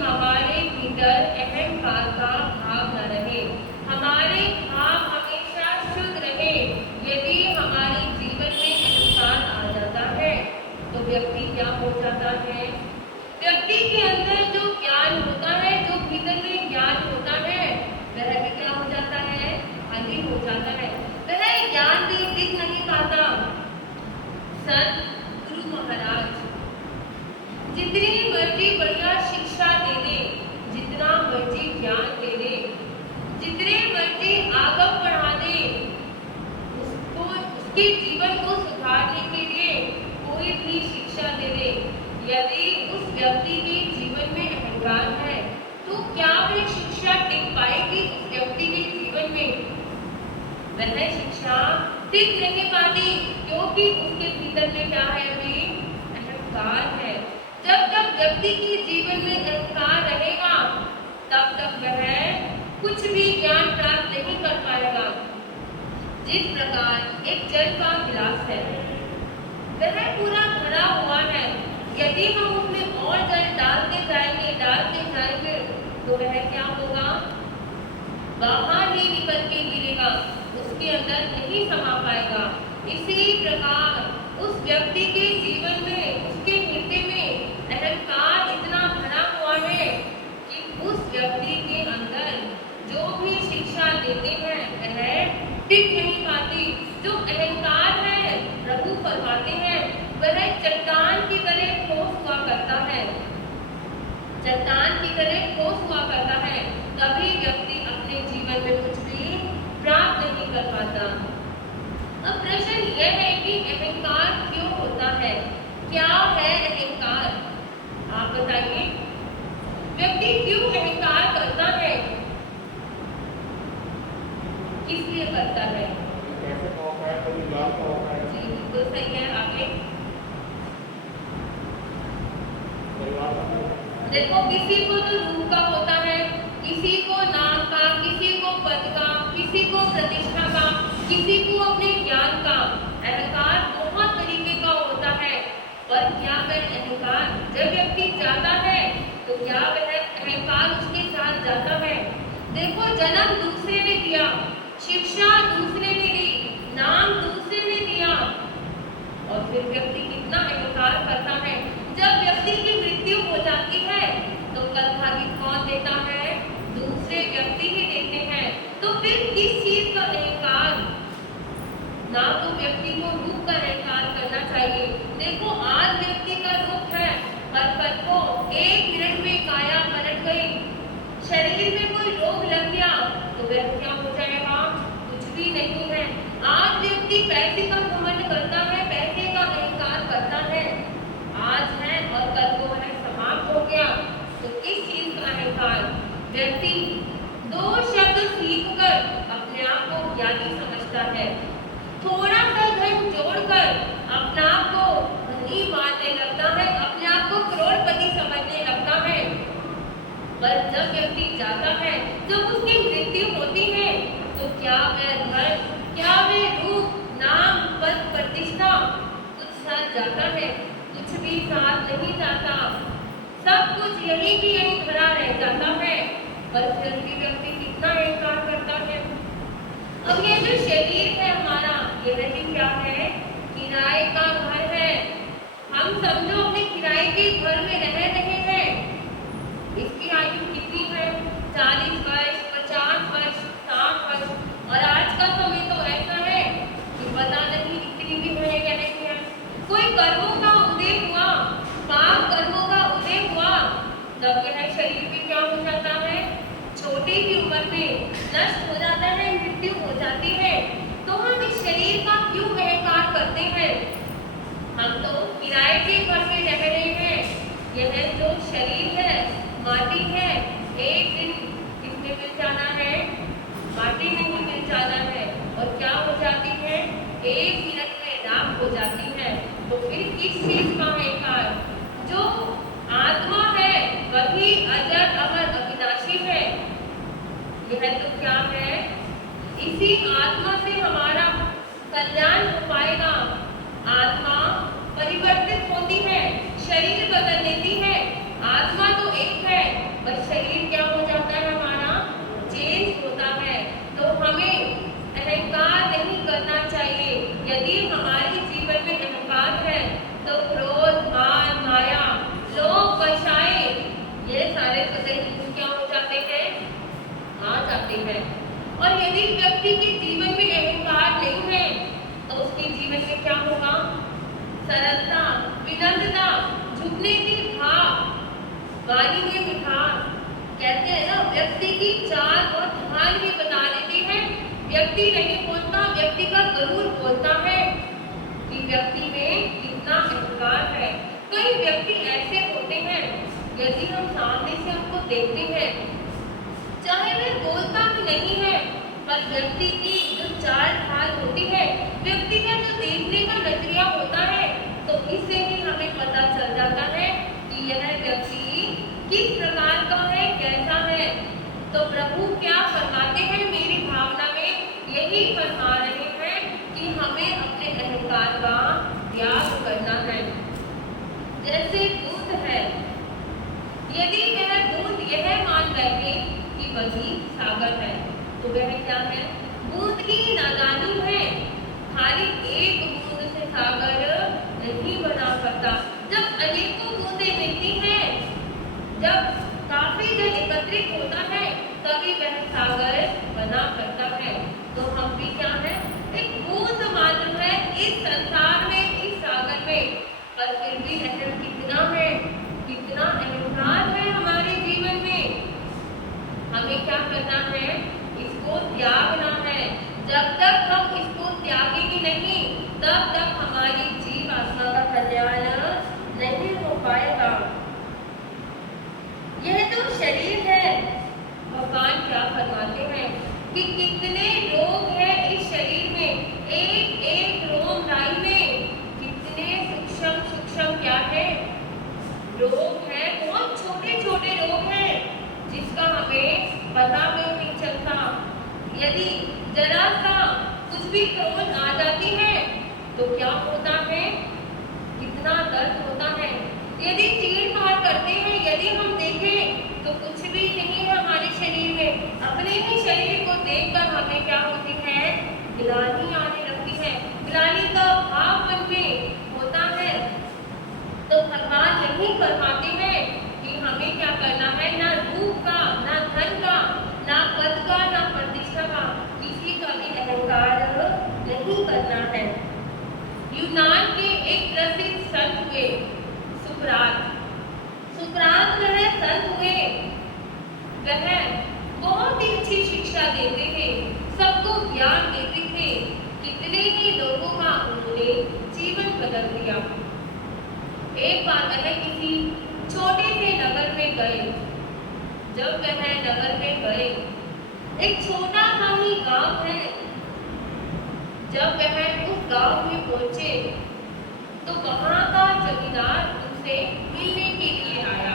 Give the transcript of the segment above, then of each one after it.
हमारे भीतर अहंकार का भाव न रहे, हमारे भाव हमेशा शुद्ध रहे। यदि हमारे जीवन में अहंकार आ जाता है तो व्यक्ति क्या हो जाता है? व्यक्ति के अंदर जो ज्ञान होता है, जो भीतर में ज्ञान होता है, वह भी क्या हो जाता है? खाली हो जाता है। वह ज्ञान भी दिख नहीं पाता। संत गुरु महाराज जितनी मर्जी बढ़िया शिक्षा दे दे, जितना मर्जी ज्ञान दे दे, जितने मर्जी आगम बढ़ा दे, उसको उसके जीवन को सुधारने के लिए कोई भी शिक्षा दे दे, यदि उस व्यक्ति के जीवन में अहंकार है तो क्या वह शिक्षा टिक पाएगी उस व्यक्ति के जीवन में? वह शिक्षा टिक नहीं पाती, क्योंकि उसके भीतर में क्या है? अभी अहंकार है। जब तक व्यक्ति के जीवन में अहंकार रहेगा तब तक वह कुछ भी ज्ञान प्राप्त नहीं कर पाएगा। जिस प्रकार एक जल का गिलास है, वह पूरा भरा हुआ है, यदि हम उसमें और जल डालते जाएंगे तो वह क्या होगा? बाहर ही निकल के गिरेगा, उसके अंदर नहीं समा पाएगा। इसी प्रकार उस व्यक्ति के जीवन में, उसके हृदय में अहंकार इतना भरा हुआ है कि उस व्यक्ति के अंदर जो भी शिक्षा देते हैं वह टिक नहीं पाती। जो अहंकार है, प्रभु फरमाते हैं, वह चट्टान की तरह ठोस हुआ करता है, चट्टान की तरह ठोस हुआ करता है। कभी व्यक्ति अपने जीवन में कुछ भी प्राप्त नहीं कर पाता। अब प्रश्न यह है कि अहंकार क्यों होता है? क्या है अहंकार? आप बताइए, व्यक्ति क्यों अहंकार करता है? किस लिए करता है? जी बिल्कुल सही है। आगे देखो, किसी को तो रूप का होता है, किसी को नाम का, किसी को पद का, किसी को प्रतिष्ठा का, किसी को अपने ज्ञान का। अहंकार बहुत तरीके का होता है। और क्या वह अहंकार जब व्यक्ति जाता है तो क्या वह अहंकार उसके साथ जाता है? देखो, जन्म दूसरे ने दिया, शिक्षा दूसरे ने दी, नाम दूसरे ने दिया, और फिर व्यक्ति कितना अहंकार करता है। जब व्यक्ति की मृत्यु हो जाती है तो कलभागी कौन देता है? दूसरे व्यक्ति ही देते हैं। तो फिर किस चीज का अहंकार? ना तो व्यक्ति को रूप का अहंकार करना चाहिए। देखो, आज व्यक्ति का रूप है, पर कल को 1 मिनट में काया पलट गई, शरीर में कोई रोग लग गया तो वह क्या हो जाएगा? कुछ भी नहीं है। आज व्यक्ति पैसे का घमंड करता है, पैसे का अहंकार करता है, आज है और कल को वह समाप्त हो गया, तो किस चीज का अहंकार? व्यक्ति 2 शब्द सीखकर अपने आप को ज्ञानी समझता है, थोड़ा सा धन जोड़कर अपने आप को धनी मानने लगता है, अपने आप को करोड़पति समझने लगता है। पर जब व्यक्ति जाता है, जब उसकी मृत्यु होती है, तो क्या वह धन, क्या वह रूप, नाम, पद, प्रतिष्ठा कुछ साथ जाता है? कुछ भी साथ नहीं जाता। सब कुछ यहीं की यहीं धरा रह जाता है। पर फिर भी व्यक्ति कितना अहंकार करता है। अब ये जो शरीर है हमारा, यह भी क्या है? किराए का घर है। हम समझो अपने किराए के घर में रह रहे हैं। इसकी आयु कितनी है? 40 वर्ष, 50 वर्ष, 60 वर्ष। और आज का समय तो ऐसा है कि पता नहीं इतनी भी है या नहीं है। कोई कर्मों का उदय हुआ, पाप कर्मों का उदय हुआ, तब यह शरीर भी क्या हो जाता है? छोटी ही उम्र में नष्ट हो जाता है, मृत्यु हो जाती है। तो हम इस शरीर का क्यों अहंकार करते हैं? हम तो किराए के घर में रह रहे हैं। यह जो शरीर है, माटी है, एक दिन किसमें मिल जाना है? माटी में ही मिल जाना है। और क्या हो जाती है? 1 मिनट में राख हो जाती है। तो फिर किस चीज का अहंकार? जो आत्मा है वही अजर, अमर, अविनाशी है। यह तो क्या है? इसी आत्मा से हमारा कल्याण हो पाएगा। आत्मा परिवर्तित होती है, शरीर बदल लेती है। आत्मा तो एक है, विनम्रता, झुकने की भाव, वाणी में मिठास। कहते हैं ना, व्यक्ति की चाल और ढाल भी बता देती है। व्यक्ति नहीं बोलता, व्यक्ति का गरूर बोलता है कि व्यक्ति में कितना अहंकार है। कई व्यक्ति ऐसे होते हैं, यदि हम सामने से उनको देखते हैं, चाहे वह बोलता भी नहीं है, पर व्यक्ति की जो चाल ढाल होती है, व्यक्ति का जो देखने का नजरिया होता है, तो इससे ही हमें पता चल जाता है कि यह व्यक्ति किस प्रकार का है, कैसा है। तो प्रभु क्या फरमाते हैं मेरी भावना में, यही फरमा रहे हैं कि हमें अपने अहंकार का त्याग करना है। जैसे दूध है, यदि वह दूध यह मान बैठे कि वही सागर है, तो वह क्या है, बूंद की नादानी है। खाली एक बूंद से सागर नहीं बना सकता। जब अनेकों बूंदें मिलती हैं, जब काफी जल एकत्रित होता है, तभी वह सागर बना करता है। तो हम भी क्या है, एक बूंद मात्र है इस संसार में, इस सागर में, पर फिर भी अहम कितना है, कितना अहंकार है हमारे जीवन में। हमें क्या करना है, इसको त्यागना है। जब तक हम इसको त्यागेंगे नहीं, तब तक हमारी जीव आत्मा का कल्याण नहीं हो पाएगा। यह जो शरीर है, भगवान क्या फरमाते हैं कि कितने रोग हैं इस शरीर में, एक एक रोम राई में कितने सूक्ष्म सूक्ष्म क्या है, रोग है। बहुत छोटे छोटे रोग हैं जिसका हमें पता भी नहीं चलता। यदि जरा सा कुछ भी क्रोध आ जाती है तो क्या होता है, कितना दर्द होता है। यदि चीड़-फाड़ करते हैं, यदि हम देखें तो कुछ भी नहीं है हमारे शरीर में। अपने ही शरीर को देखकर हमें क्या होती है, ग्लानि आने लगती है। ग्लानि का भाव मन में होता है। तो भगवान यही फरमाते हैं कि हमें क्या करना है, ना रूप का, ना धन का, ना पद का, ना प्रतिष्ठा का, किसी का भी अहंकार नहीं करना है। यूनान के एक प्रसिद्ध संत हुए सुकरात। सुकरात वह संत हुए, वह बहुत ही अच्छी शिक्षा देते थे, सबको ज्ञान देते थे। कितने ही लोगों का उन्होंने जीवन बदल दिया। एक बार वह किसी छोटे से नगर में गए। जब वह नगर में गए, एक छोटा सा ही गांव है। जब वह उस गांव में पहुंचे तो वहां का जमींदार उनसे मिलने के लिए आया।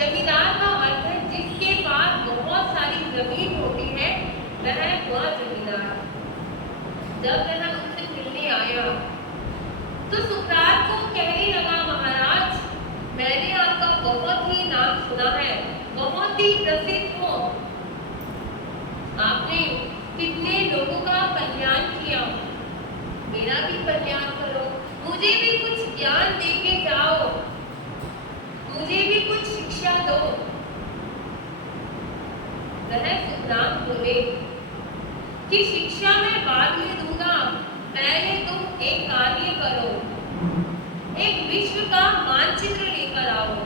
जमींदार का अर्थ है जिसके पास बहुत सारी जमीन होती है, वह जमींदार। जब वह उनसे मिलने आया तो सुकरात को कहने लगा, महाराज, मैंने आपका बहुत ही नाम सुना है, बहुत ही प्रसिद्ध हो। आपने कितने लोगों का कल्याण किया, मेरा भी कल्याण करो, मुझे भी कुछ ज्ञान दे के जाओ, मुझे भी कुछ शिक्षा दो। वह सुकरात बोले कि शिक्षा मैं बाद में दूंगा, पहले तुम एक कार्य करो, एक विश्व का मानचित्र लेकर आओ।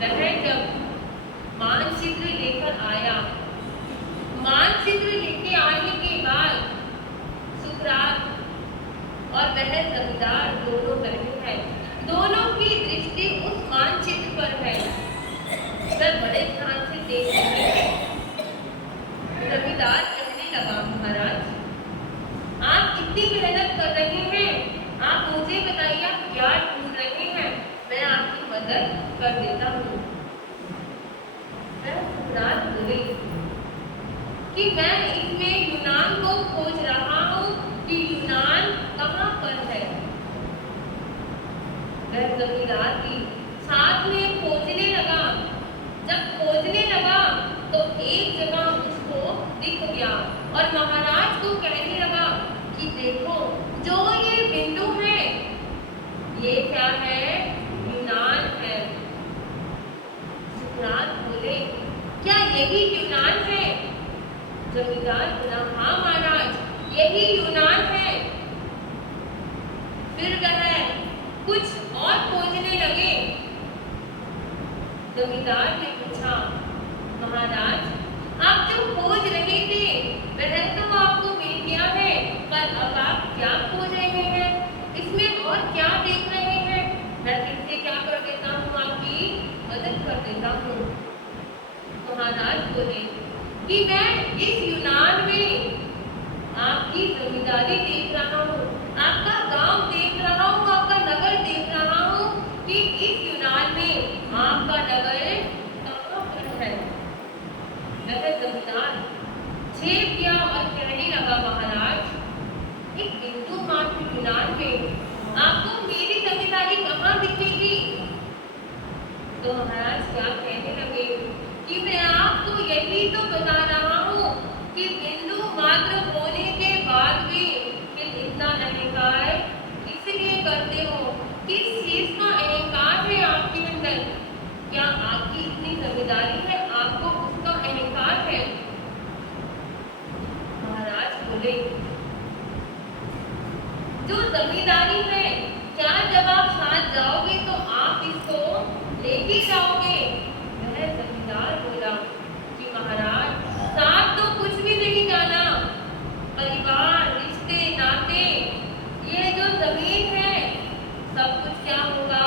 वह जब मानचित्र लेकर आया, मानचित्र लेके आने के बाद सुकरात और वह जमींदार दोनों बैठे हैं, दोनों की दृष्टि उस मानचित्र पर है। वह बड़े ध्यान से देख रहे हैं। जमींदार कहने लगा, महाराज, आप इतनी मेहनत कर रहे हैं, आप मुझे बताइए आप क्या ढूंढ रहे हैं, मैं आपकी मदद कर देता हूँ। वह सुकरात बोले कि मैं इसमें यूनान को खोज रहा हूँ कि यूनान कहाँ पर है। वह जमींदार भी साथ में खोजने लगा। जब खोजने लगा तो एक जगह उसको दिख गया और महाराज को कहने लगा कि देखो, जो ये बिंदु है, ये क्या है, यूनान है। सुकरात बोले, क्या यही यूनान है? जमींदार बोला, हाँ महाराज, यही यूनान है। फिर वह कुछ और खोजने लगे। जमींदार ने पूछा, महाराज, आप जो खोज रहे थे वह तो आपको मिल गया है, पर अब आप क्या खोज रहे हैं? इसमें और क्या देख रहे हैं? मैं फिर से क्या कर देता हूँ, आपकी मदद कर देता हूँ। महाराज बोले कि मैं इस यूनान में आपकी जमींदारी देख रहा हूँ, आपका गांव देख रहा हूँ, आपका नगर देख रहा हूँ कि इस यूनान में आपका नगर कहाँ पर है। वह जमींदार छेप गया और कहने लगा, महाराज, एक बिंदु मात्र यूनान में आपको मेरी जमींदारी कहाँ दिखेगी? तो महाराज क्या कहने लगे कि मैं आपको यही तो बता रहा हूँ कि बिंदु मात्र होने के बाद भी फिर इतना अहंकार इसलिए करते हो, किस चीज का अहंकार है आपके अंदर? क्या आपकी इतनी जिम्मेदारी है, आपको उसका अहंकार है? महाराज बोले, जो जिम्मेदारी है, क्या जब आप साथ जाओगे तो आप इसको लेके जाओगे? वह जमींदार बोला कि महाराज, साथ तो कुछ भी नहीं जाना, परिवार, रिश्ते, नाते, ये जो जमीन है, सब कुछ क्या होगा,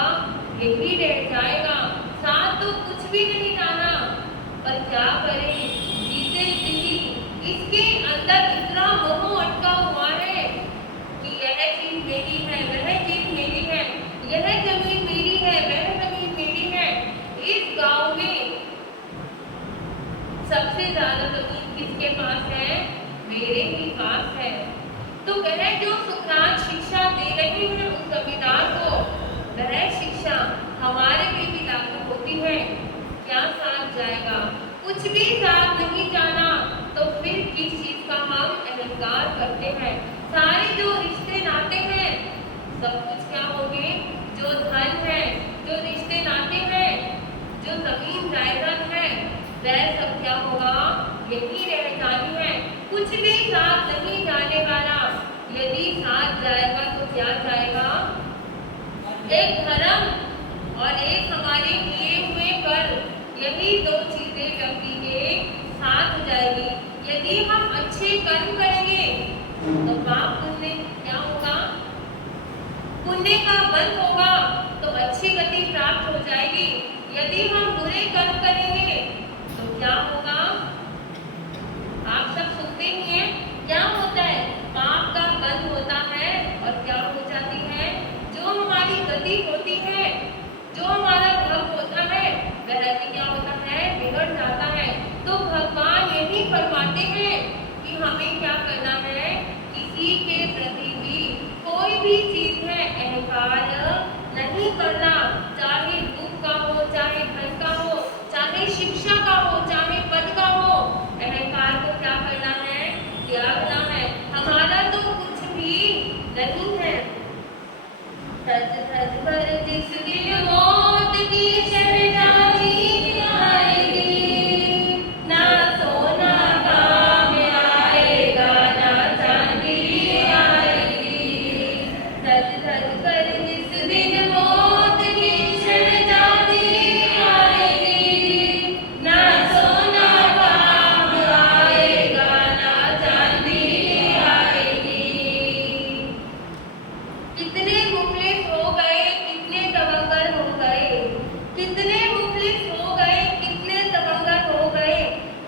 यही रह जाएगा। साथ तो कुछ भी नहीं जाना, पर क्या करें, जीते जी इसके अंदर इतना मोह अटका हुआ है कि यह चीज मेरी है, वह चीज मेरी है, यह जमीन मेरी है, वह जमीन मेरी है। इस गांव में सबसे ज्यादा जमीन किसके पास है? मेरे ही पास है। तो वह जो सुखराज शिक्षा दे रहे हैं उस जमींदार को, वह शिक्षा हमारे पे भी लागू होती है। क्या साथ जाएगा? कुछ भी साथ नहीं जाना, तो फिर किस चीज का हम अहंकार करते हैं? सारे जो रिश्ते नाते हैं, सब कुछ क्या होंगे? जो धन है, जो रिश्ते नाते हैं, जो जमीन जायदाद है, वह सब क्या होगा? यही रह जानी है। कुछ भी साथ नहीं जाने वाला। यदि साथ जाएगा तो क्या जाएगा? एक धर्म और एक हमारे किए हुए कर, यही दो चीजें व्यक्ति के साथ जाएगी। यदि हम अच्छे कर्म करेंगे तो पाप पुण्य क्या होगा? पुण्य का बंद होगा तो अच्छी गति प्राप्त हो जाएगी। यदि हम बुरे कर्म करेंगे तो क्या होगा? आप सब सुनते ही हैं, क्या होता है? पाप का बंद होता है और क्या हो जाती है? जो हमारी गति होती है, जो हमारा धर्म होता है, वह भी क्या होता है? बिगड़ जाता है। तो भगवान यही फरमाते हैं कि हमें क्या करना है? किसी के प्रति भी कोई भी चीज है अहंकार नहीं करना, चाहे रूप का हो, चाहे धन का हो, चाहे शिक्षा का हो, चाहे पद का हो। अहंकार को क्या करना है? त्यागना है। हमारा तो कुछ भी नहीं है। धज धज भर जिस दिन मौत की शहनाई आएगी, ना सोना काम आएगा, ना चांदी आएगी। धज धज भर जिस दिन मौत की शहनाई आएगी, ना सोना काम आएगा, ना चांदी आएगी। कितने मुफलिस हो गए, कितने दबंगर हो गए, कितने मुफलिस हो गए, कितने दबंगर हो गए।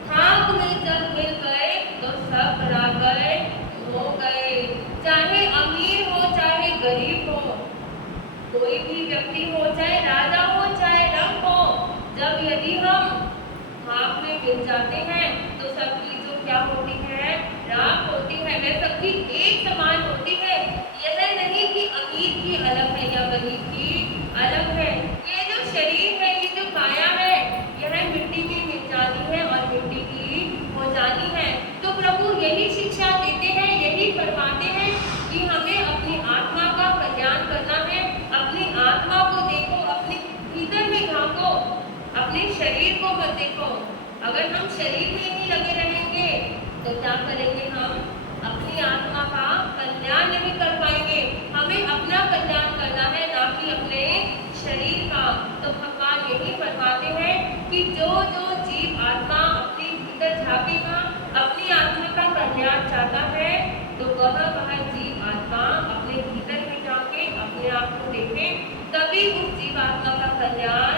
खाक में जब मिल गए तो सब बराबर हो गए। चाहे अमीर हो, चाहे गरीब हो, कोई भी व्यक्ति हो, चाहे राजा हो, चाहे रंग हो, जब यदि हम खाक में मिल जाते हैं तो सबकी जो क्या होती है? राख होती है। वे सबकी एक समान होती है। यह नहीं कि अमीर की अलग है या गरीब की अलग है। ये जो शरीर है, ये जो काया है, यह मिट्टी में मिल जानी है और मिट्टी की हो जानी है। तो प्रभु यही शिक्षा देते हैं, यही फरमाते हैं कि हमें अपनी आत्मा का कल्याण करना है। अपनी आत्मा को देखो, अपने भीतर में झांको, अपने शरीर को मत देखो। अगर हम शरीर में ही लगे रहेंगे तो क्या करेंगे? हम अपनी आत्मा का कल्याण नहीं कर पाएंगे। हमें अपना कल्याण करना है, ना कि जो जीव आत्मा अपने भीतर झांकेगा, अपनी आत्मा का कल्याण चाहता है, तो वह जीव आत्मा अपने भीतर में जाके अपने आप को देखे, तभी उस जीव आत्मा का कल्याण